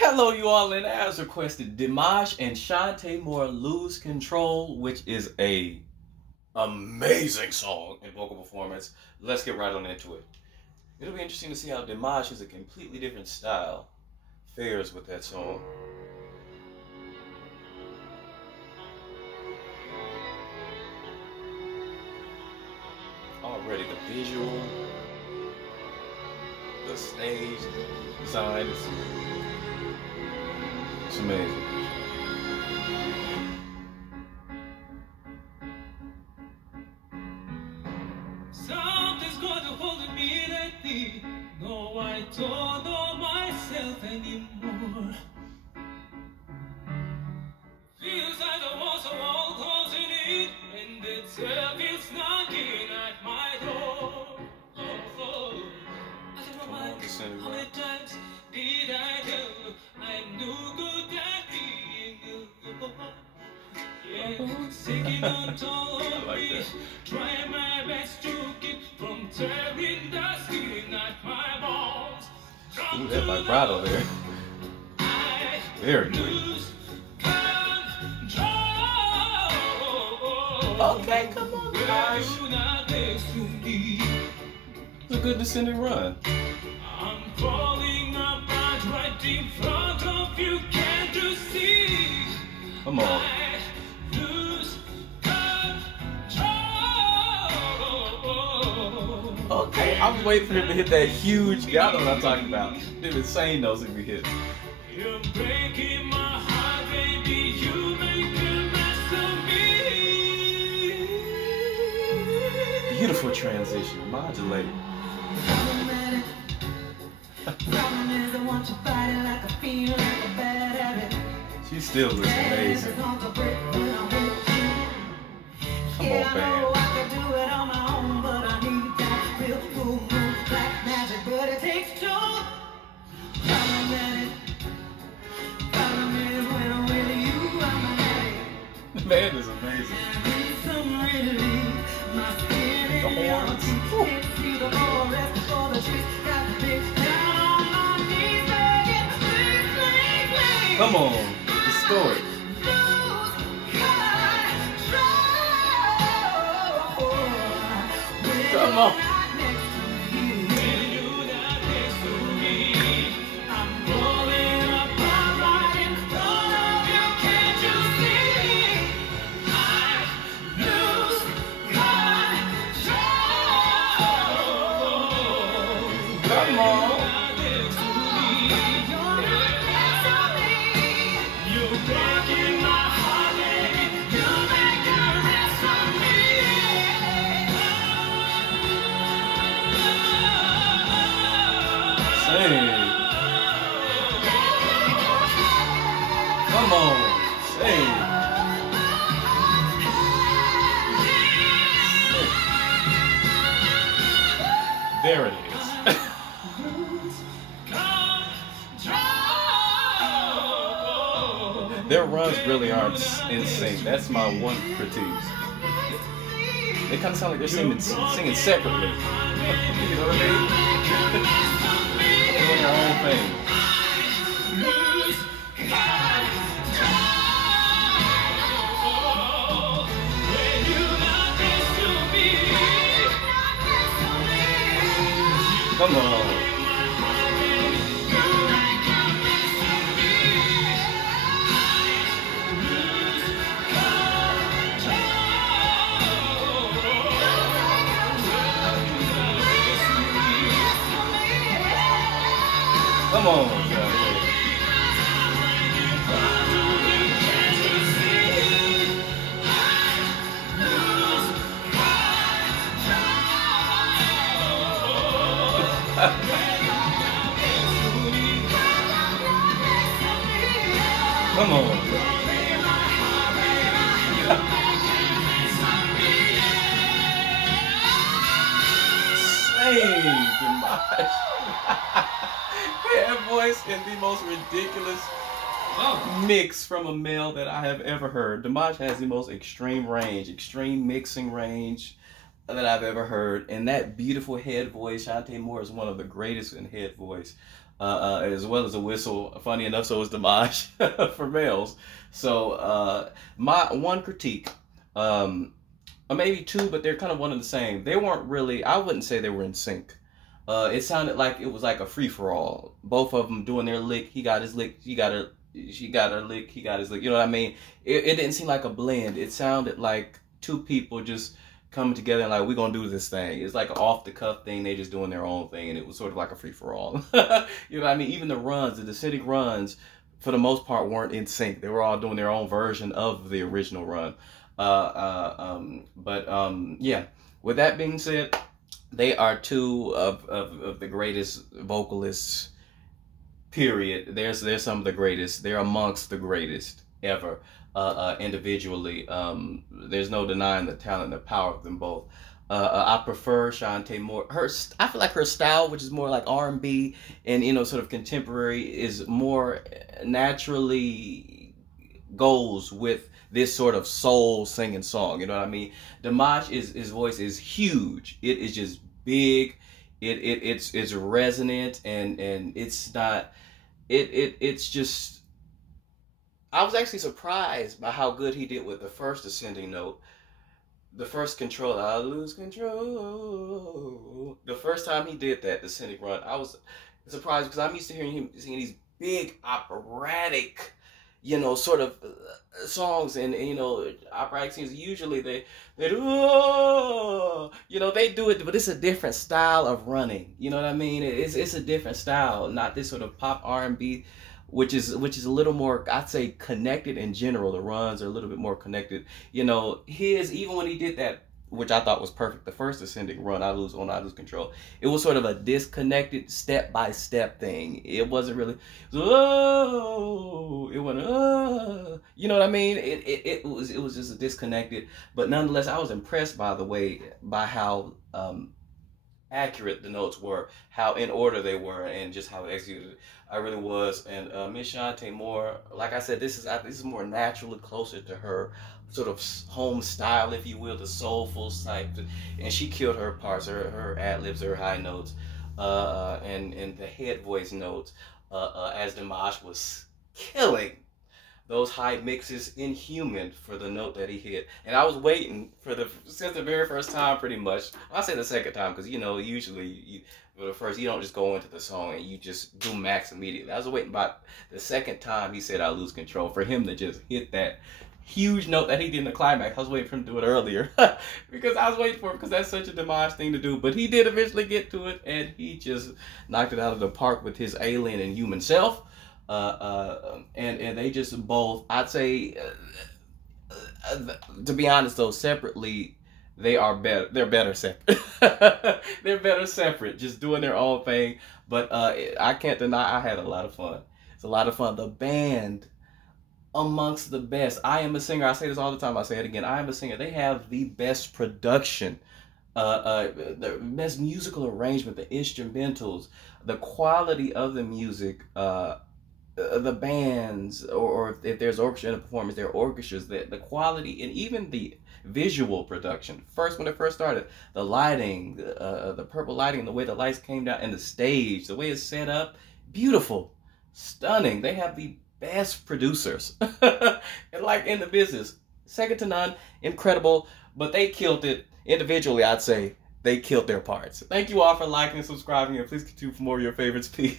Hello, you all, and as requested, Dimash and Chante More Lose Control, which is a amazing song and vocal performance. Let's get right on into it. It'll be interesting to see how Dimash is a completely different style fares with that song. Already the visual, the stage design it's amazing. Something's got a hold of me lately. No, I don't know myself anymore. Feels like the walls are all closing in, and the devil's knocking at my door. Oh. I don't know how many times did I tell I'm no good at being good. Yeah, singing on top of me, trying my best to keep from tearing the skin at my bones. Ooh, that vibrato there. Very good. Okay, come on, guys. It's a good descending run. I'm falling apart right in front of you. Can't you see? Come on. Okay, I was waiting for him to hit that huge. Y'all know what I'm talking about. Them insane notes that we hit. You're breaking my heart, baby. You make a mess of me. Beautiful transition, modulated. She still looks amazing. Come on, band. The band is amazing. The horns. Come on, restore it. Come on. Come on. Sing. Come on. Sing. There it is. Their runs really aren't in sync. That's my one critique. They kind of sound like they're singing separately. You know what I mean? They're doing their own thing. Come on. Come on, Chante. Come on. Sing, Dimash. Hair voice in the most ridiculous mix from a male that I have ever heard. Dimash has the most extreme range, extreme mixing range that I've ever heard. And that beautiful head voice, Chante Moore is one of the greatest in head voice. as well as a whistle. Funny enough, so is Dimash for males. So my one critique, or maybe two, but they're kind of one and the same. They weren't really, I wouldn't say they were in sync. It sounded like it was like a free-for-all. Both of them doing their lick. He got his lick. She got her lick. He got his lick. You know what I mean? It didn't seem like a blend. It sounded like two people just coming together and like, we're going to do this thing. It's like an off-the-cuff thing. They just doing their own thing, and it was sort of like a free-for-all. You know what I mean? Even the runs, the descending runs, for the most part, weren't in sync. They were all doing their own version of the original run. Yeah. With that being said, they are two of the greatest vocalists, period. They're some of the greatest. They're amongst the greatest ever, individually. There's no denying the talent and the power of them both. I prefer Chante more. I feel like her style, which is more like R&B and, you know, sort of contemporary, is more naturally goes with this sort of soul singing song. You know what I mean? Dimash, his voice is huge. It is just big. It's resonant, and it's not. It's just. I was actually surprised by how good he did with the first ascending note. The first control, I lose control. The first time he did that, the ascending run, I was surprised because I'm used to hearing him singing these big operatic, you know, sort of songs, and you know, operatic singers usually they do, you know, they do it, but it's a different style of running. You know what I mean? It's a different style, not this sort of pop R&B, which is a little more, I'd say, connected in general. The runs are a little bit more connected. You know, even when he did that, which I thought was perfect, the first ascending run, I lose control. It was sort of a disconnected step-by-step thing. It wasn't really, oh, it went, oh, you know what I mean? It was just a disconnected, but nonetheless, I was impressed by how accurate the notes were, how in order they were, and just how executed. I really was. And Miss Chante Moore, like I said, this is more naturally closer to her sort of home style, if you will, the soulful type. And she killed her parts, her ad-libs, her high notes, and the head voice notes, as Dimash was killing those high mixes, inhuman for the note that he hit. And I was waiting since the very first time, pretty much. I say the second time, because, you know, usually for the first, you don't just go into the song and you just do max immediately. I was waiting about the second time he said I lose control for him to just hit that huge note that he did in the climax. I was waiting for him to do it earlier because I was waiting for it, because that's such a Dimash thing to do. But he did eventually get to it, and he just knocked it out of the park with his alien and human self. And they just both, I'd say, to be honest though, separately, they are better. They're better separate. They're better separate, just doing their own thing. But I can't deny I had a lot of fun. It's a lot of fun. The band, amongst the best. I Am a Singer. I say this all the time. I say it again. I Am a Singer. They have the best production, the best musical arrangement, the instrumentals, the quality of the music, the bands, or if there's orchestra in a performance, there are orchestras, the quality, and even the visual production. When it first started, the lighting, the purple lighting, the way the lights came down, and the stage, the way it's set up, beautiful, stunning. They have the best producers, and like in the business, second to none, incredible. But they killed it individually. I'd say they killed their parts. Thank you all for liking and subscribing, and please continue for more of your favorites. Peace.